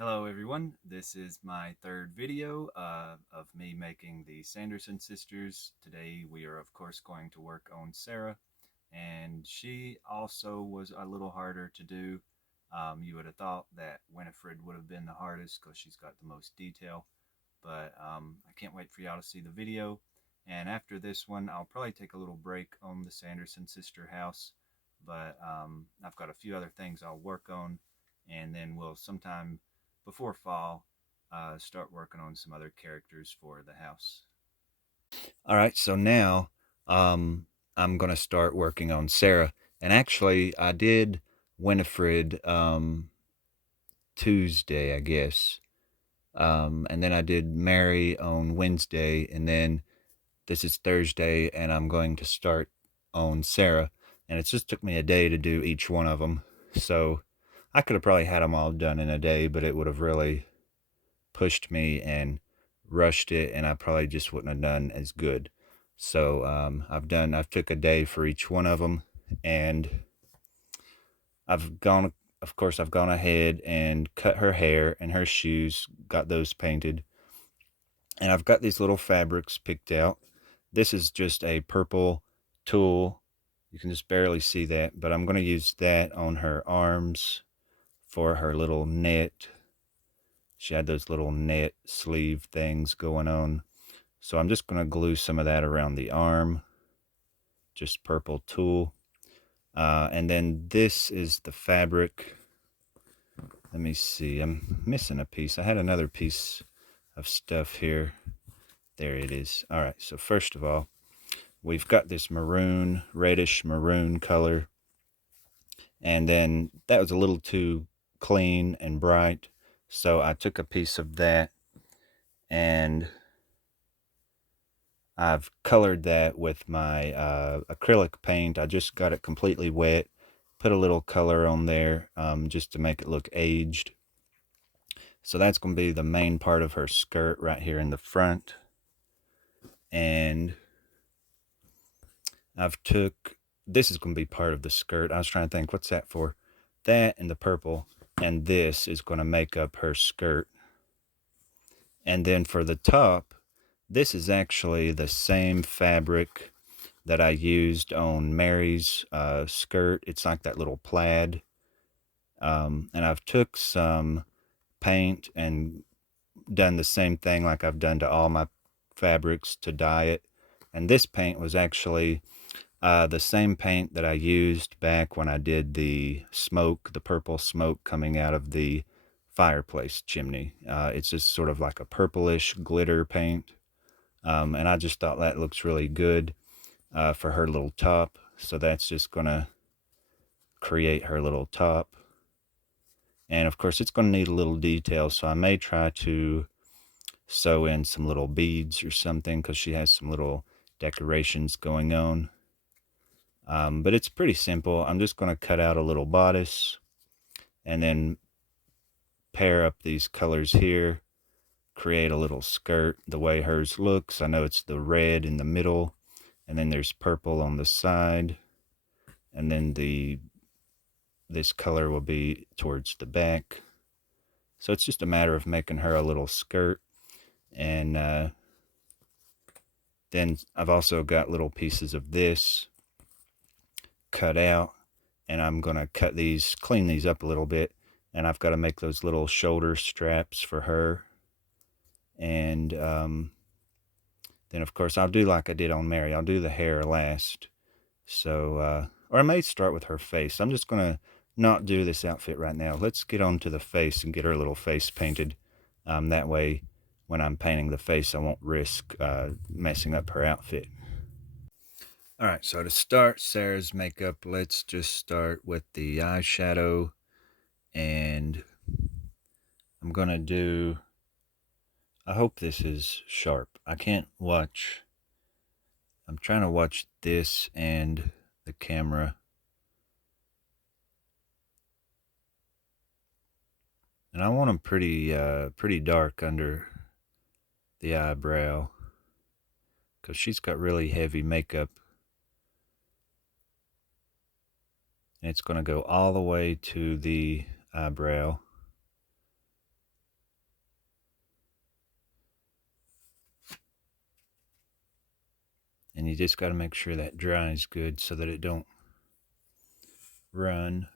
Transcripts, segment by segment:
Hello everyone, this is my third video of me making the Sanderson sisters. Today we are of course going to work on Sarah, and she also was a little harder to do. You would have thought that Winifred would have been the hardest because she's got the most detail, but I can't wait for y'all to see the video. And after this one I'll probably take a little break on the Sanderson sister house, but I've got a few other things I'll work on, and then we'll sometime before fall start working on some other characters for the house. All right, so now I'm going to start working on Sarah. And actually, I did Winifred Tuesday, I guess. And then I did Mary on Wednesday. And then this is Thursday, and I'm going to start on Sarah. And it just took me a day to do each one of them. So I could have probably had them all done in a day, but it would have really pushed me and rushed it, and I probably just wouldn't have done as good. So I've took a day for each one of them, and of course, I've gone ahead and cut her hair and her shoes, got those painted, and I've got these little fabrics picked out. This is just a purple tulle. You can just barely see that, but I'm going to use that on her arms for her little net. She had those little net sleeve things going on. So I'm just going to glue some of that around the arm, just purple tulle. And then this is the fabric. Let me see, I'm missing a piece. I had another piece of stuff here. There it is. All right, so first of all, we've got this maroon, reddish maroon color. And then that was a little too clean and bright. So I took a piece of that and I've colored that with my acrylic paint. I just got it completely wet, put a little color on there just to make it look aged. So that's going to be the main part of her skirt right here in the front. And this is going to be part of the skirt. I was trying to think, what's that for? That and the purple, and this is going to make up her skirt. And then for the top, this is actually the same fabric that I used on Mary's skirt. It's like that little plaid. And I've took some paint and done the same thing like I've done to all my fabrics to dye it. And this paint was actually the same paint that I used back when I did the smoke, the purple smoke coming out of the fireplace chimney. It's just sort of like a purplish glitter paint. And I just thought that looks really good for her little top. So that's just going to create her little top. And of course, it's going to need a little detail. So I may try to sew in some little beads or something because she has some little decorations going on. But it's pretty simple. I'm just going to cut out a little bodice and then pair up these colors here, create a little skirt the way hers looks. I know it's the red in the middle, and then there's purple on the side, and then this color will be towards the back. So it's just a matter of making her a little skirt. And then I've also got little pieces of this cut out, and I'm going to clean these up a little bit, and I've got to make those little shoulder straps for her. And then of course I'll do like I did on Mary. I'll do the hair last. So or I may start with her face. I'm just going to not do this outfit right now. Let's get on to the face and get her little face painted. That way when I'm painting the face I won't risk messing up her outfit. All right, so to start Sarah's makeup, let's just start with the eyeshadow, and I'm gonna do, I hope this is sharp. I can't watch, I'm trying to watch this and the camera. And I want them pretty dark under the eyebrow because she's got really heavy makeup. And it's going to go all the way to the eyebrow. And you just got to make sure that dries good so that it don't run.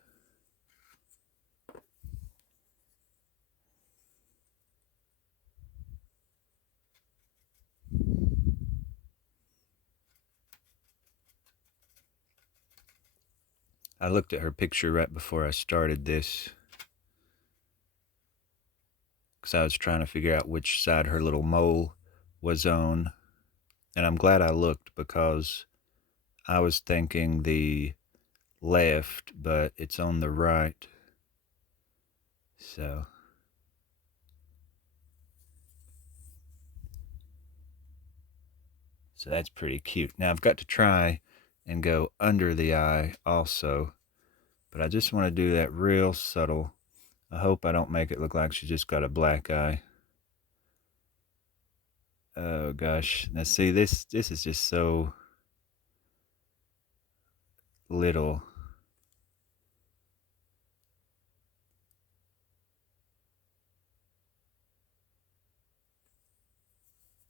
I looked at her picture right before I started this because I was trying to figure out which side her little mole was on. And I'm glad I looked because I was thinking the left, but it's on the right. So that's pretty cute. Now I've got to try and go under the eye also, but I just want to do that real subtle. I hope I don't make it look like she just got a black eye. Oh gosh. Now see, this is just so little.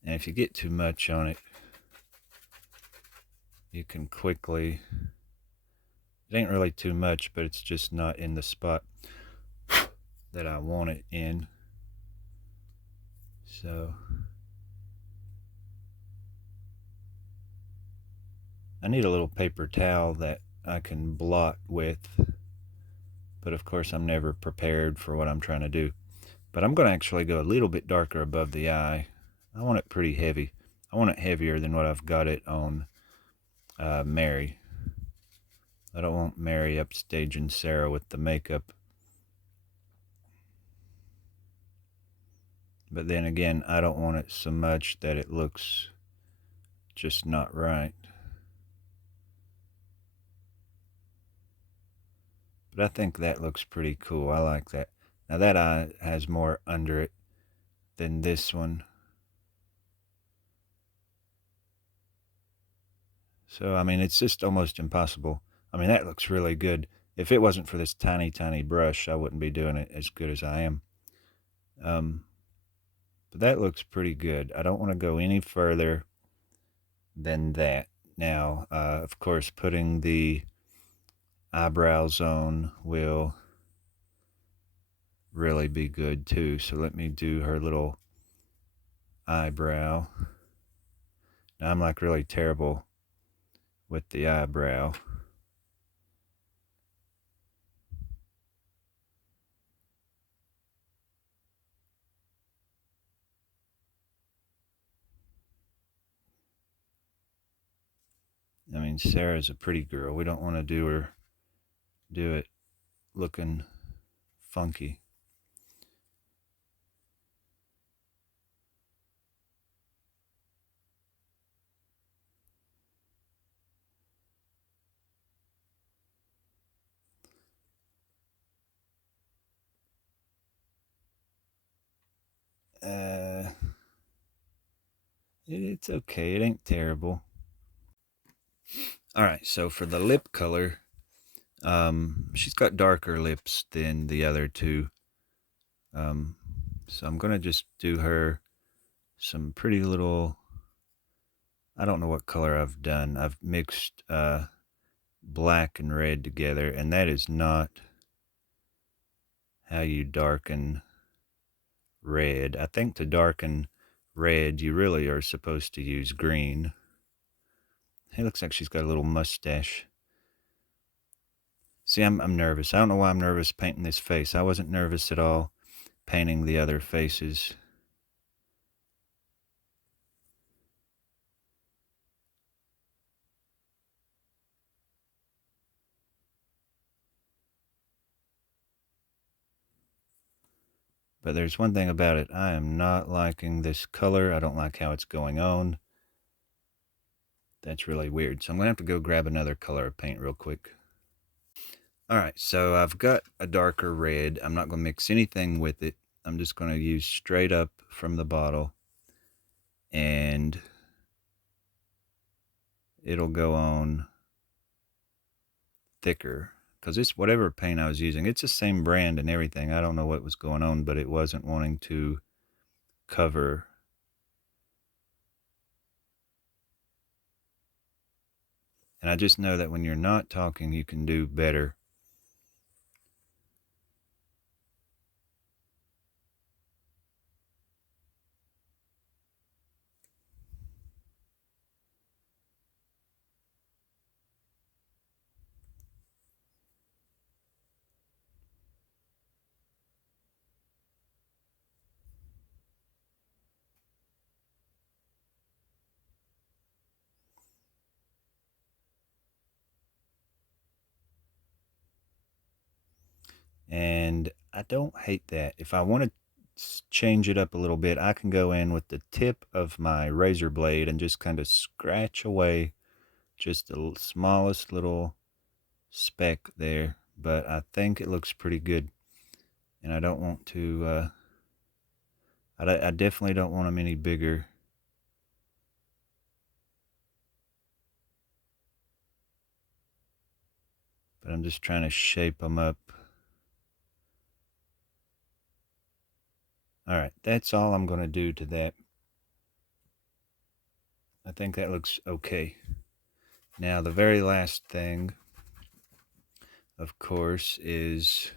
And if you get too much on it, you can quickly, it ain't really too much, but it's just not in the spot that I want it in. So I need a little paper towel that I can blot with, but of course I'm never prepared for what I'm trying to do. But I'm going to actually go a little bit darker above the eye. I want it pretty heavy. I want it heavier than what I've got it on Mary. I don't want Mary upstaging Sarah with the makeup. But then again, I don't want it so much that it looks just not right. But I think that looks pretty cool. I like that. Now that eye has more under it than this one. So, I mean, it's just almost impossible. I mean, that looks really good. If it wasn't for this tiny, tiny brush, I wouldn't be doing it as good as I am. But that looks pretty good. I don't want to go any further than that. Now, of course, putting the eyebrows on will really be good too. So let me do her little eyebrow. Now, I'm like really terrible with the eyebrow. I mean, Sarah's a pretty girl. We don't want to do it looking funky. It's okay. It ain't terrible. All right, so for the lip color, she's got darker lips than the other two. So I'm going to just do her some pretty little, I don't know what color I've done. I've mixed black and red together, and that is not how you darken red. I think to darken red, you really are supposed to use green. It looks like she's got a little mustache. See, I'm nervous. I don't know why I'm nervous painting this face. I wasn't nervous at all painting the other faces. But there's one thing about it. I am not liking this color. I don't like how it's going on. That's really weird. So I'm going to have to go grab another color of paint real quick. All right, so I've got a darker red. I'm not going to mix anything with it. I'm just going to use straight up from the bottle. And it'll go on thicker. Because it's whatever paint I was using. It's the same brand and everything. I don't know what was going on, but it wasn't wanting to cover. And I just know that when you're not talking, you can do better. And I don't hate that. If I want to change it up a little bit, I can go in with the tip of my razor blade and just kind of scratch away just the smallest little speck there. But I think it looks pretty good. And I don't want to, I definitely don't want them any bigger. But I'm just trying to shape them up. All right, that's all I'm going to do to that. I think that looks okay. Now, the very last thing, of course, is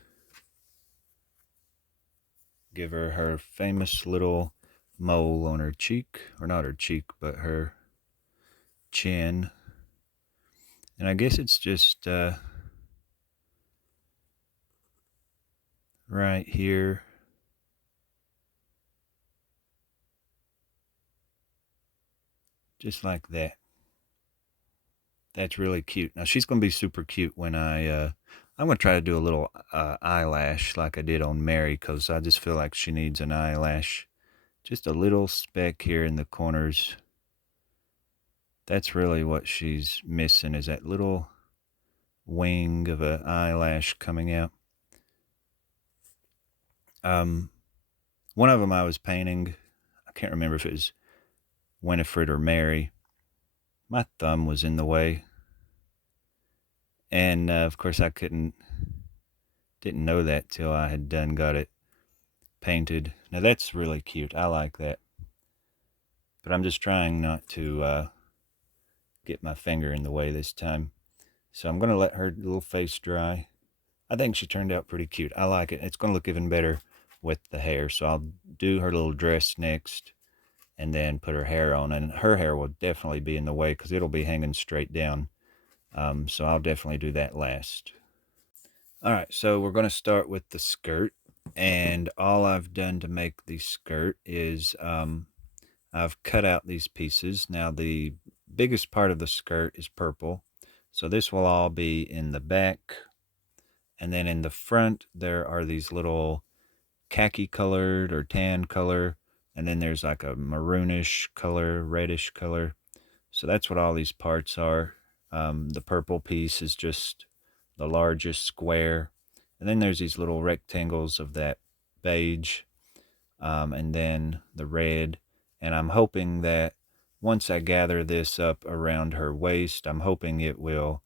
give her her famous little mole on her cheek, or not her cheek, but her chin. And I guess it's just right here. Just like that. That's really cute. Now she's going to be super cute when I'm going to try to do a little eyelash like I did on Mary, because I just feel like she needs an eyelash. Just a little speck here in the corners. That's really what she's missing, is that little wing of an eyelash coming out. One of them I was painting, I can't remember if it was Winifred or Mary. My thumb was in the way. And of course I didn't know that till I had got it painted. Now that's really cute. I like that. But I'm just trying not to get my finger in the way this time. So I'm going to let her little face dry. I think she turned out pretty cute. I like it. It's going to look even better with the hair. So I'll do her little dress next and then put her hair on. And her hair will definitely be in the way because it'll be hanging straight down. So I'll definitely do that last. All right, so we're going to start with the skirt. And all I've done to make the skirt is I've cut out these pieces. Now the biggest part of the skirt is purple. So this will all be in the back. And then in the front, there are these little khaki colored or tan color. And then there's like a maroonish color, reddish color. So that's what all these parts are. The purple piece is just the largest square. And then there's these little rectangles of that beige. And then the red. And I'm hoping that once I gather this up around her waist, I'm hoping it will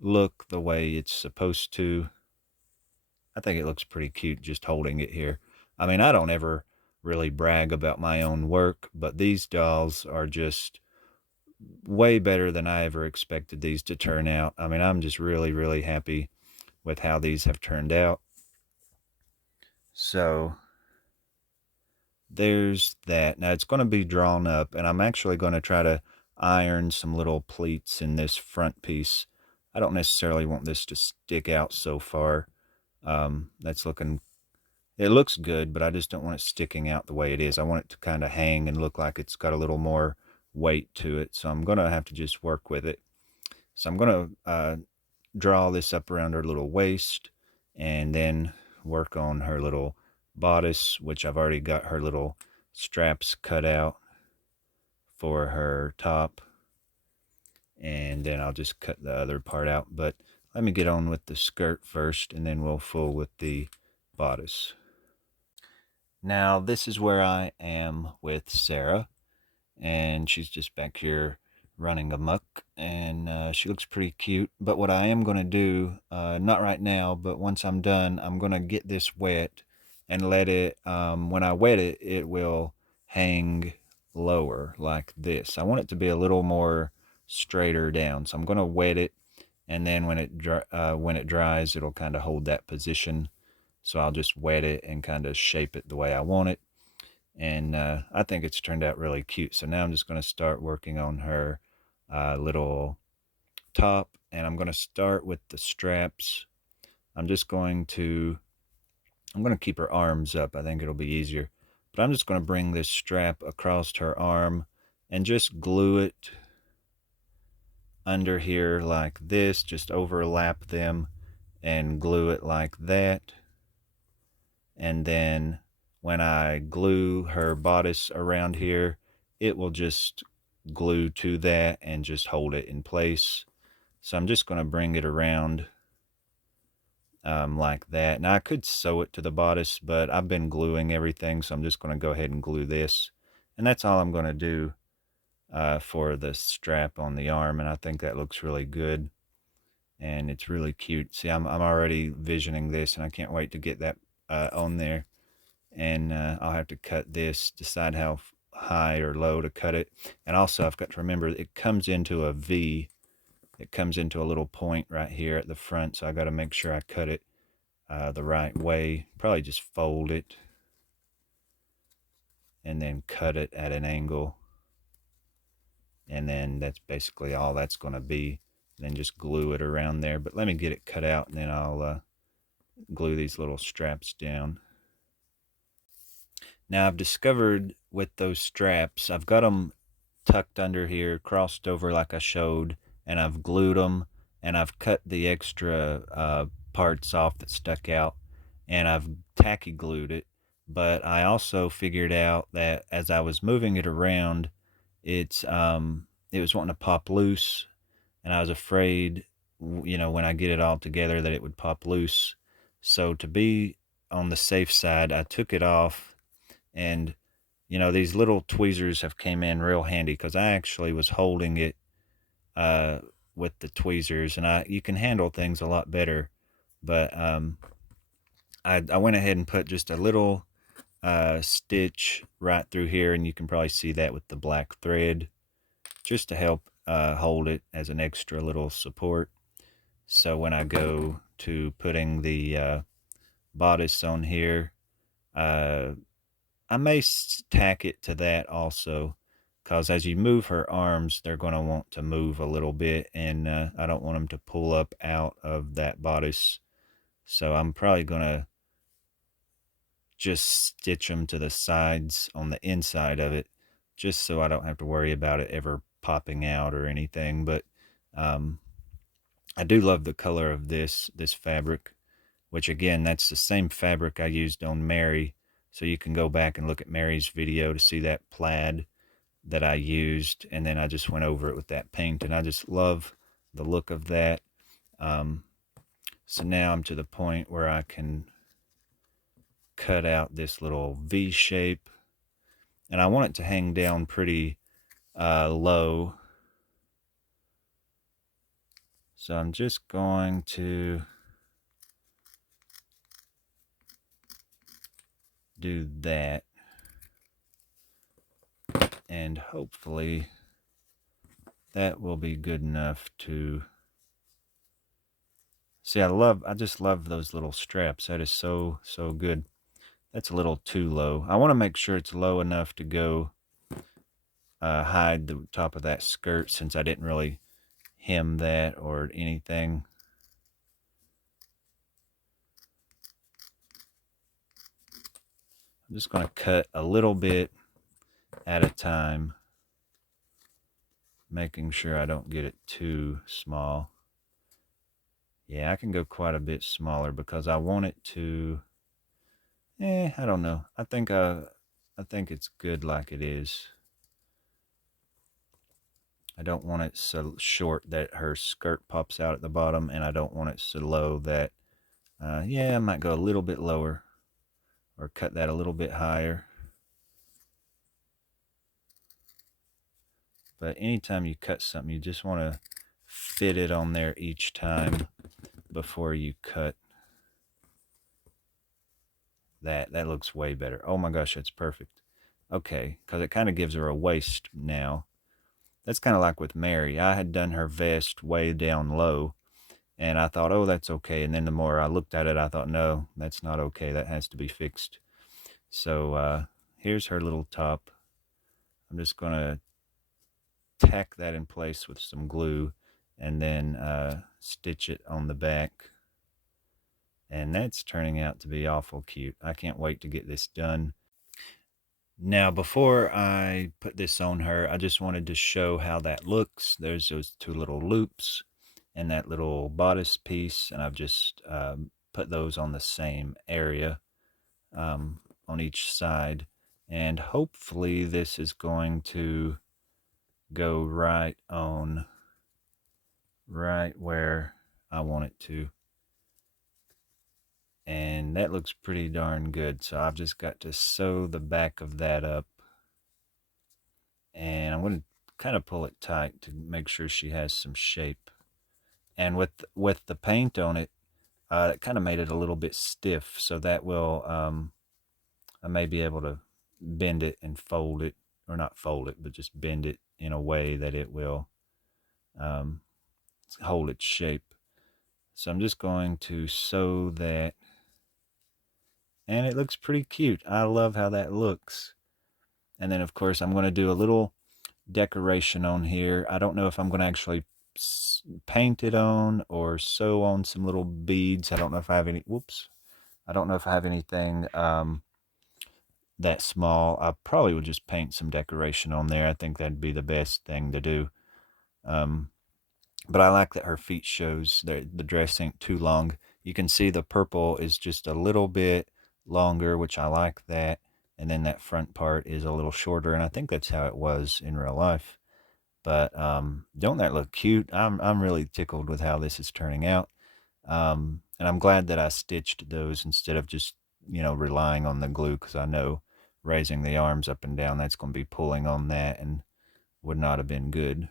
look the way it's supposed to. I think it looks pretty cute just holding it here. I mean, I don't ever really brag about my own work, but these dolls are just way better than I ever expected these to turn out. I mean, I'm just really, really happy with how these have turned out. So there's that. Now it's going to be drawn up, and I'm actually going to try to iron some little pleats in this front piece. I don't necessarily want this to stick out so far. It looks good, but I just don't want it sticking out the way it is. I want it to kind of hang and look like it's got a little more weight to it. So I'm going to have to just work with it. So I'm going to draw this up around her little waist and then work on her little bodice, which I've already got her little straps cut out for her top. And then I'll just cut the other part out. But let me get on with the skirt first, and then we'll fool with the bodice. Now, this is where I am with Sarah, and she's just back here running amok, and she looks pretty cute. But what I am going to do, not right now, but once I'm done, I'm going to get this wet and let it, when I wet it, it will hang lower like this. I want it to be a little more straighter down. So I'm going to wet it, and then when it dries, it'll kind of hold that position. So I'll just wet it and kind of shape it the way I want it. And I think it's turned out really cute. So now I'm just going to start working on her little top, and I'm going to start with the straps. I'm going to keep her arms up. I think it'll be easier. But I'm just going to bring this strap across her arm and just glue it under here like this. Just overlap them and glue it like that. And then when I glue her bodice around here, it will just glue to that and just hold it in place. So I'm just going to bring it around like that. Now I could sew it to the bodice, but I've been gluing everything, so I'm just going to go ahead and glue this. And that's all I'm going to do for the strap on the arm, and I think that looks really good. And it's really cute. See, I'm already visioning this, and I can't wait to get that on there. And I'll have to cut this, decide how high or low to cut it. And also I've got to remember it comes into a V. It comes into a little point right here at the front, so I got to make sure I cut it the right way. Probably just fold it and then cut it at an angle. And then that's basically all that's going to be. And then just glue it around there. But let me get it cut out, and then I'll glue these little straps down. Now I've discovered with those straps, I've got them tucked under here, crossed over like I showed, and I've glued them, and I've cut the extra parts off that stuck out, and I've tacky glued it. But I also figured out that as I was moving it around, it was wanting to pop loose, and I was afraid, when I get it all together, that it would pop loose. So to be on the safe side, I took it off. And these little tweezers have came in real handy, because I actually was holding it with the tweezers, and you can handle things a lot better. But I went ahead and put just a little stitch right through here, and you can probably see that with the black thread, just to help hold it as an extra little support. So when I go to putting the bodice on here, I may tack it to that also, because as you move her arms, they're going to want to move a little bit, and I don't want them to pull up out of that bodice. So I'm probably going to just stitch them to the sides on the inside of it, just so I don't have to worry about it ever popping out or anything. But I do love the color of this fabric, which again, that's the same fabric I used on Mary. So you can go back and look at Mary's video to see that plaid that I used, and then I just went over it with that paint, and I just love the look of that. So now I'm to the point where I can cut out this little V shape, and I want it to hang down pretty low. So I'm just going to do that, and hopefully that will be good enough to see. I just love those little straps. That is so good. That's a little too low. I want to make sure it's low enough to go hide the top of that skirt, since I didn't really hem that or anything. I'm just going to cut a little bit at a time, making sure I don't get it too small. Yeah, I can go quite a bit smaller, because I want it to, I don't know. I think it's good like it is. I don't want it so short that her skirt pops out at the bottom, and I don't want it so low that, I might go a little bit lower, or cut that a little bit higher. But anytime you cut something, you just want to fit it on there each time before you cut. That looks way better. Oh my gosh, that's perfect. Okay, because it kind of gives her a waist now. That's kind of like with Mary. I had done her vest way down low, and I thought, oh, that's okay. And then the more I looked at it, I thought, no, that's not okay. That has to be fixed. So here's her little top. I'm just going to tack that in place with some glue and then stitch it on the back. And that's turning out to be awful cute. I can't wait to get this done. Now, before I put this on her, I just wanted to show how that looks. There's those two little loops and that little bodice piece, and I've just put those on the same area on each side. And hopefully this is going to go right on, right where I want it to. And that looks pretty darn good. So I've just got to sew the back of that up. And I'm going to kind of pull it tight to make sure she has some shape. And with the paint on it, it kind of made it a little bit stiff. So that will, I may be able to bend it and fold it, or not fold it, but just bend it in a way that it will hold its shape. So I'm just going to sew that. And it looks pretty cute. I love how that looks. And then, of course, I'm going to do a little decoration on here. I don't know if I'm going to actually paint it on or sew on some little beads. I don't know if I have any, whoops. I don't know if I have anything that small. I probably would just paint some decoration on there. I think that'd be the best thing to do. But I like that her feet shows the dress ain't too long. You can see the purple is just a little bit longer, which I like that. And then that front part is a little shorter, and I think that's how it was in real life. But don't that look cute? I'm really tickled with how this is turning out. And I'm glad that I stitched those instead of just, relying on the glue, because I know raising the arms up and down, that's going to be pulling on that and would not have been good.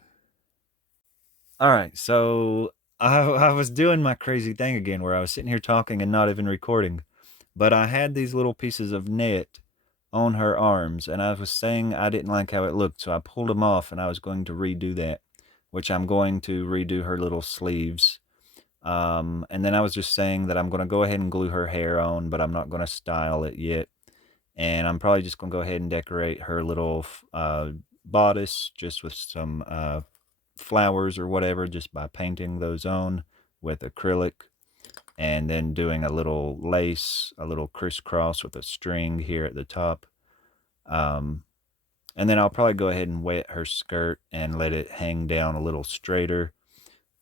All right, so I was doing my crazy thing again where I was sitting here talking and not even recording. But I had these little pieces of net on her arms, and I was saying I didn't like how it looked, so I pulled them off, and I was going to redo that, which I'm going to redo her little sleeves. And then I was just saying that I'm going to go ahead and glue her hair on, but I'm not going to style it yet. And I'm probably just going to go ahead and decorate her little bodice just with some flowers or whatever, just by painting those on with acrylic. And then doing a little lace, a little crisscross with a string here at the top. And then I'll probably go ahead and wet her skirt and let it hang down a little straighter.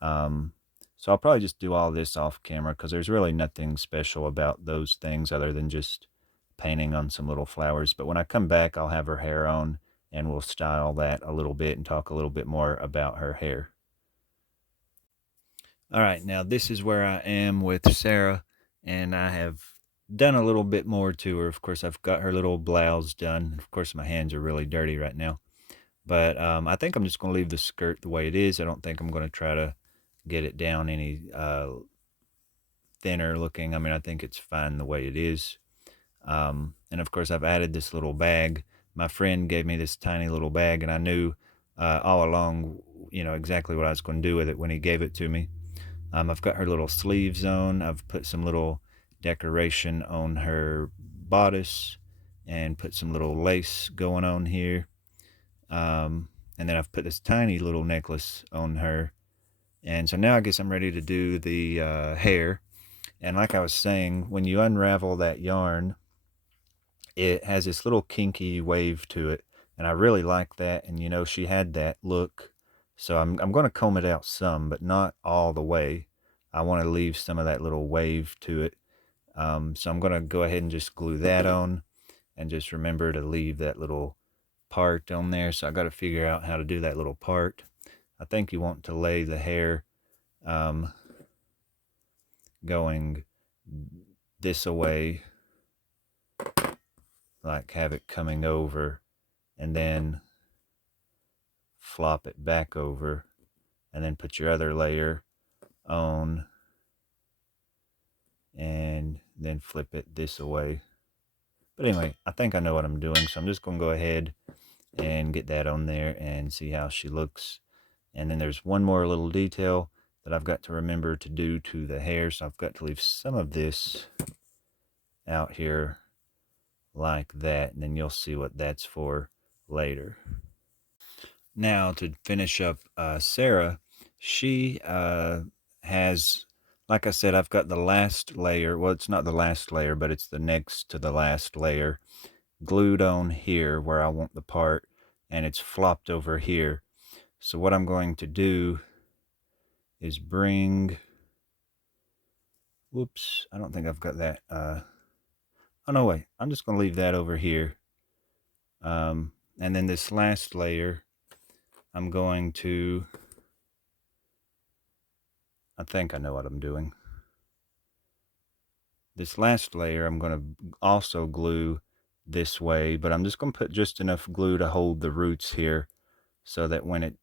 So I'll probably just do all this off camera, because there's really nothing special about those things other than just painting on some little flowers. But when I come back, I'll have her hair on, and we'll style that a little bit and talk a little bit more about her hair. All right, now this is where I am with Sarah, and I have done a little bit more to her. Of course, I've got her little blouse done. Of course, my hands are really dirty right now. But I think I'm just going to leave the skirt the way it is. I don't think I'm going to try to get it down any thinner looking. I mean, I think it's fine the way it is. And of course, I've added this little bag. My friend gave me this tiny little bag, and I knew all along, exactly what I was going to do with it when he gave it to me. I've got her little sleeves on. I've put some little decoration on her bodice and put some little lace going on here. And then I've put this tiny little necklace on her. And so now I guess I'm ready to do the hair. And like I was saying, when you unravel that yarn, it has this little kinky wave to it. And I really like that. And she had that look. So I'm going to comb it out some, but not all the way. I want to leave some of that little wave to it. So I'm going to go ahead and just glue that on, and just remember to leave that little part on there. So I got to figure out how to do that little part. I think you want to lay the hair going this away, like have it coming over, and then flop it back over, and then put your other layer on, and then flip it this away. But anyway, I think I know what I'm doing, so I'm just going to go ahead and get that on there and see how she looks. And then there's one more little detail that I've got to remember to do to the hair, so I've got to leave some of this out here like that, and then you'll see what that's for later. Now to finish up Sarah, she has, like I said, I've got the last layer, well, it's not the last layer, but it's the next to the last layer glued on here where I want the part, and it's flopped over here. So what I'm going to do is bring, whoops, I don't think I've got that. Oh no, wait, I'm just going to leave that over here. And then this last layer, I'm going to, I think I know what I'm doing. This last layer I'm going to also glue this way, but I'm just going to put just enough glue to hold the roots here so that when it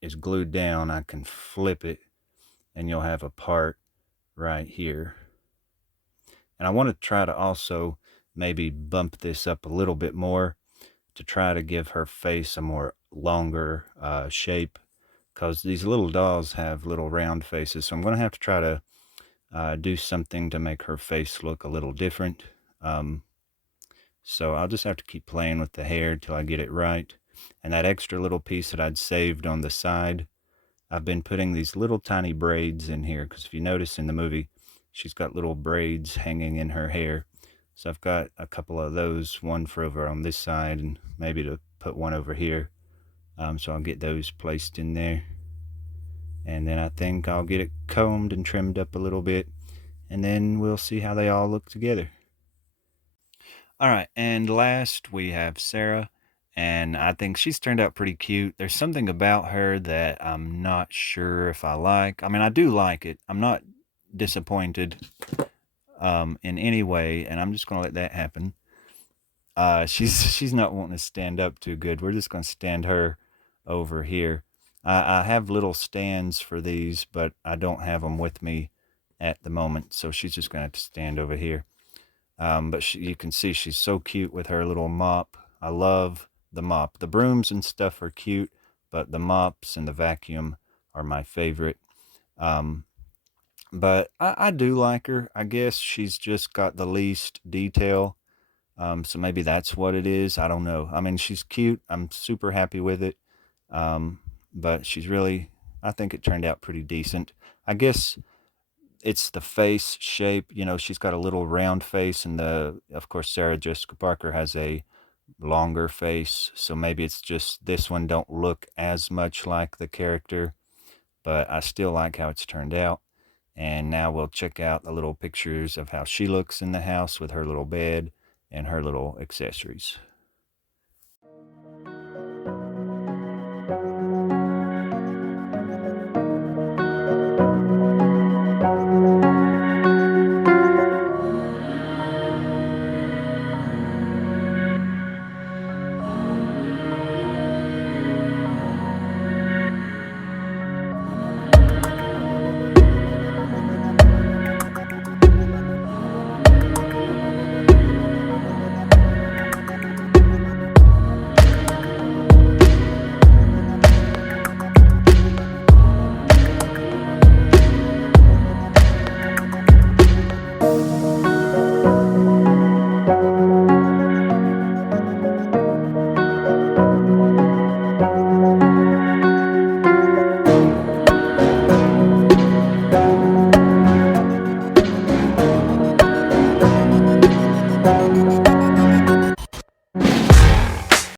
is glued down, I can flip it and you'll have a part right here. And I want to try to also maybe bump this up a little bit more to try to give her face a more longer shape, because these little dolls have little round faces. So I'm going to have to try to do something to make her face look a little different. So I'll just have to keep playing with the hair till I get it right. And that extra little piece that I'd saved on the side, I've been putting these little tiny braids in here, because if you notice in the movie, she's got little braids hanging in her hair. So I've got a couple of those, one for over on this side and maybe to put one over here. So I'll get those placed in there. And then I think I'll get it combed and trimmed up a little bit, and then we'll see how they all look together. All right, and last we have Sarah, and I think she's turned out pretty cute. There's something about her that I'm not sure if I like. I mean, I do like it. I'm not disappointed in any way, and I'm just going to let that happen. She's not wanting to stand up too good. We're just going to stand her over here. I have little stands for these, but I don't have them with me at the moment, so she's just going to have to stand over here. But you can see she's so cute with her little mop. I love the mop. The brooms and stuff are cute, but the mops and the vacuum are my favorite. But I do like her. I guess she's just got the least detail. So maybe that's what it is. I don't know. I mean, she's cute. I'm super happy with it. But she's really, I think it turned out pretty decent. I guess it's the face shape. You know, she's got a little round face, and of course, Sarah Jessica Parker has a longer face. So maybe it's just this one don't look as much like the character, but I still like how it's turned out. And now we'll check out the little pictures of how she looks in the house with her little bed and her little accessories.